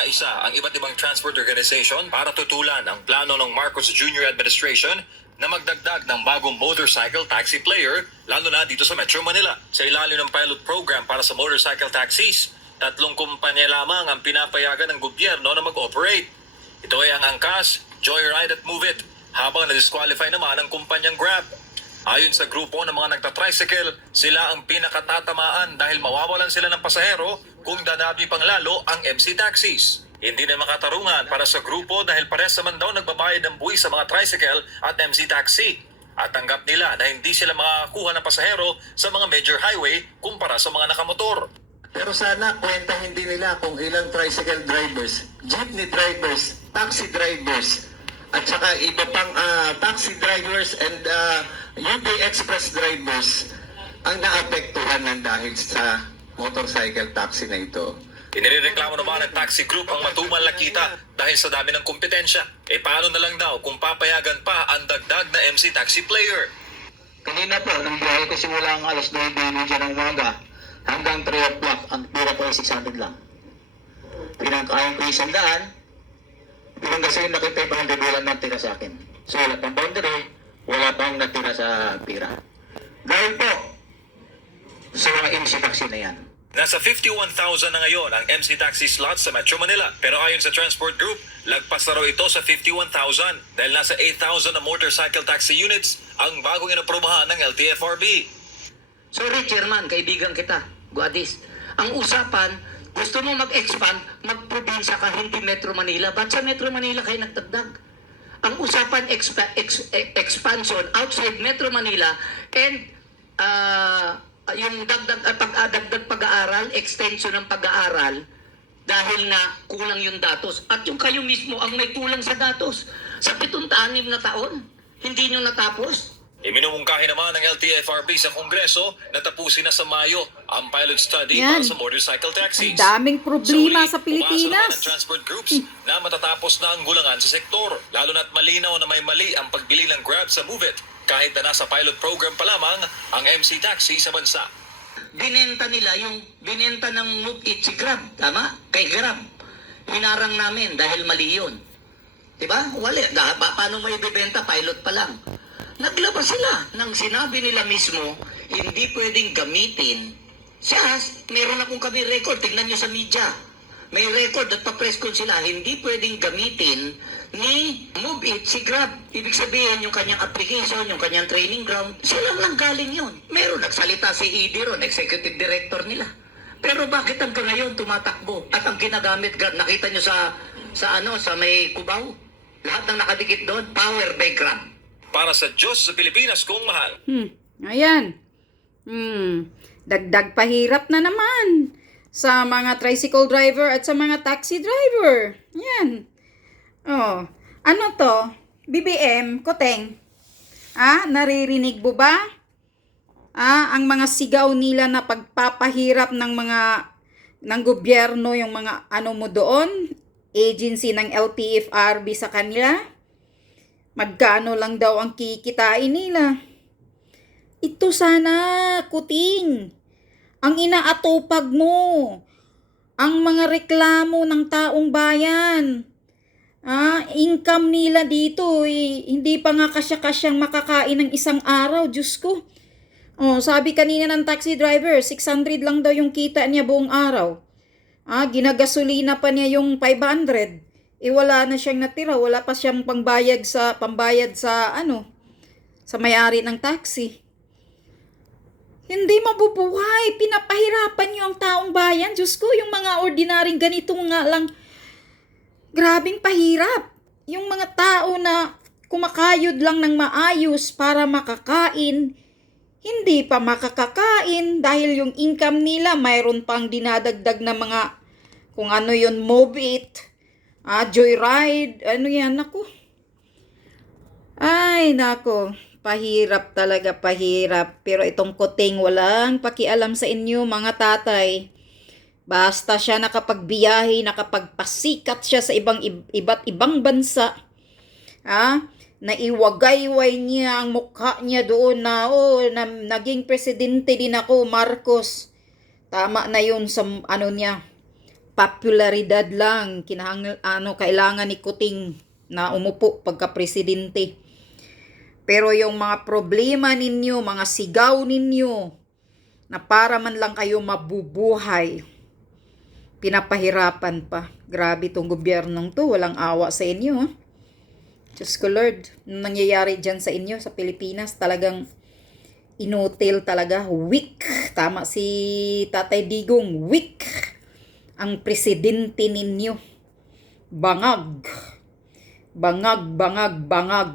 nagkaisa ang iba't ibang transport organization para tutulan ang plano ng Marcos Jr. administration na magdagdag ng bagong motorcycle taxi player, lalo na dito sa Metro Manila. Sa ilalim ng pilot program para sa motorcycle taxis, 3 kumpanya lamang ang pinapayagan ng gobyerno na mag-operate. Ito ay ang Angkas, Joyride at Move It, habang na-disqualify naman ang kumpanyang Grab. Ayon sa grupo ng mga nagtatricycle, sila ang pinakatatamaan dahil mawawalan sila ng pasahero kung dadabi pang lalo ang MC taxis. Hindi na makatarungan para sa grupo dahil pares naman daw nagbabayad ng buwis sa mga tricycle at MC taxi. At tanggap nila na hindi sila makakakuha ng pasahero sa mga major highway kumpara sa mga nakamotor. Pero sana kwentahin din nila kung ilang tricycle drivers, jeepney drivers, taxi drivers, at saka iba pang taxi drivers and UP Express drivers ang naapektuhan ng dahil sa motorcycle taxi na ito. Inireklamo naman ng taxi group ang matumal na kita dahil sa dami ng kompetensya. Paano na lang daw kung papayagan pa ang dagdag na MC taxi player? Kanina po, nang biyahe ko simula ang alas 9 ng umaga hanggang 3 o'clock, ang pira po ay 600 lang. Pinangkayan ko 100, pinanggasolin na kita 500 wala nang tira sa akin. So wala pang boundary, wala pang natira sa pira. Dahil po sa mga MC taxi na yan. Nasa 51,000 na ngayon ang MC taxi slots sa Metro Manila. Pero ayon sa Transport Group, lagpas na raw ito sa 51,000 dahil nasa 8,000 na motorcycle taxi units ang bagong inaprobahan ng LTFRB. Sorry, Chairman, kaibigan kita, Guadis. Ang usapan, gusto mo mag-expand, mag-probinsya ka, hindi Metro Manila. Ba't sa Metro Manila kayo nagtagdag? Ang usapan, expansion outside Metro Manila and yung dagdag pag-aaral, extension ng pag-aaral dahil na kulang yung datos. At yung kayo mismo ang may kulang sa datos. Sa 7-6 na taon, hindi nyo natapos. Iminumungkahi naman ng LTFRB sa Kongreso na tapusin na sa Mayo ang pilot study para sa motorcycle taxis. Ang daming problema sa Umasa naman Pilipinas. ng transport groups na matatapos na ang gulangan sa sektor. Lalo na't malinaw na may mali ang pagbili ng Grab sa Move It kahit na nasa pilot program pa lamang ang MC taxi sa bansa. Binenta ng Move It si Grab, tama? Kay Grab. Hinarang namin dahil mali yun. Diba? Paano may ibibenta? Pilot pa lang. Naglabas sila nang sinabi nila mismo, hindi pwedeng gamitin. Meron akong kami record, tignan nyo sa media. May record at pa-press con sila, hindi pwedeng gamitin ni Move It si Grab. Ibig sabihin, yung kanyang application, yung kanyang training ground, sila lang galing yun. Meron nagsalita si ED ron, executive director nila. Pero bakit hanggang ngayon tumatakbo? At ang ginagamit, nakita nyo sa may Cubao? Lahat ng nakadikit doon, power by Grab. Para sa Diyos sa Pilipinas kung mahal. Ayan. Dagdag pahirap na naman sa mga tricycle driver at sa mga taxi driver. Ayan. Oh, ano to? BBM, Koteng. Naririnig mo ba? Ang mga sigaw nila na pagpapahirap ng gobyerno, yung mga ano mo doon, agency ng LTFRB sa kanila. Magkano lang daw ang kikitain nila. Ito sana, Kuting. Ang inaatupag mo. Ang mga reklamo ng taong bayan. Income nila dito, hindi pa nga kasya-kasyang makakain ng isang araw. Diyos ko. Sabi kanina ng taxi driver, 600 lang daw yung kita niya buong araw. Ginagasolina pa niya yung 500. Wala na siyang natira, wala pa siyang pambayad sa may-ari ng taxi. Hindi mabubuhay, pinapahirapan niyo ang taong bayan. Diyos ko, yung mga ordinaryong ganito nga lang, grabing pahirap. Yung mga tao na kumakayod lang ng maayos para makakain, hindi pa makakakain dahil yung income nila mayroon pang dinadagdag na mga kung ano yun, Move It, Joyride, ano yan, naku. Ay, naku, pahirap talaga, pahirap. Pero itong Kuting, walang pakialam sa inyo, mga tatay. Basta siya nakapagbiyahe, nakapagpasikat siya sa iba't ibang bansa. Naiwagayway niya ang mukha niya doon na, naging presidente din ako, Marcos. Tama na yun sa niya. popularidad lang kailangan ni Kuting na umupo pagka presidente. Pero yung mga problema ninyo, mga sigaw ninyo, na para man lang kayo mabubuhay, pinapahirapan pa. Grabe tong gobyernong to, walang awa sa inyo. Diyos ko Lord, anong nangyayari dyan sa inyo, sa Pilipinas, talagang inutil talaga, weak. Tama si Tatay Digong, weak ang presidente ninyo. Bangag. Bangag, bangag, bangag.